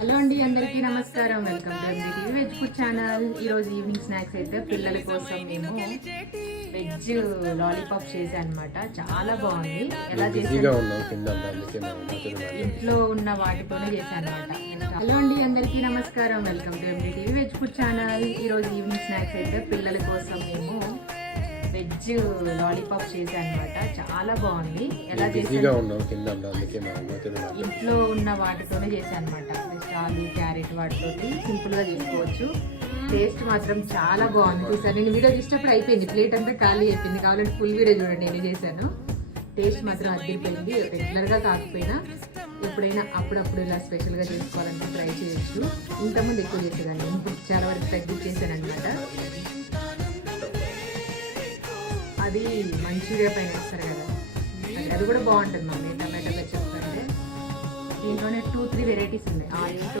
Hello అండి, అందరికీ నమస్కారం. Welcome to MBTV veg food channel. ఈరోజు ఈవినింగ్ స్నాక్స్ అయితే పిల్లల కోసం మేము వెజ్ లాలీపాప్ చేశాను అనమాట. చాలా బాగుంది. ఎలా చేసాను, ఇంట్లో ఉన్న వాటితోనే చేశాను అనమాట. హలో అండి, అందరికీ నమస్కారం. Welcome to MBTV veg food channel. ఈరోజు ఈవినింగ్ స్నాక్స్ అయితే పిల్లల కోసం మేము వెజ్ లాలీపాప్ చేశాను అనమాట. చాలా బాగుంది. ఎలా చేసాను, ఇంట్లో ఉన్న వాటితోనే చేశాను అనమాట. ఆలు, క్యారెట్ వాటితోటి సింపుల్ గా చేసుకోవచ్చు. టేస్ట్ మాత్రం చాలా బాగుంది. చూసాను, నేను వీడియో చూసినప్పుడు అయిపోయింది, ప్లేట్ అంతా ఖాళీ అయిపోయింది. కావాలంటే ఫుల్ వీడియో చూడండి, నేను చేశాను. టేస్ట్ మాత్రం అదిరిపోయింది. రెగ్యులర్ గా కాకపోయినా ఎప్పుడైనా అప్పుడప్పుడు ఇలా స్పెషల్ గా చేసుకోవాలంటే ట్రై చేయొచ్చు. ఇంతకుముందు ఎక్కువ చేసేదాన్ని, ఇప్పుడు చాలా వరకు తగ్గించేసాను అనమాట. అది మంచూరియా పైన వేస్తారు కదా, అది కూడా బాగుంటుంది మమ్మీ. టమాటా పెచ్చప్ అంటే దీంట్లోనే 2-3 వెరైటీస్ ఉన్నాయి. ఆలు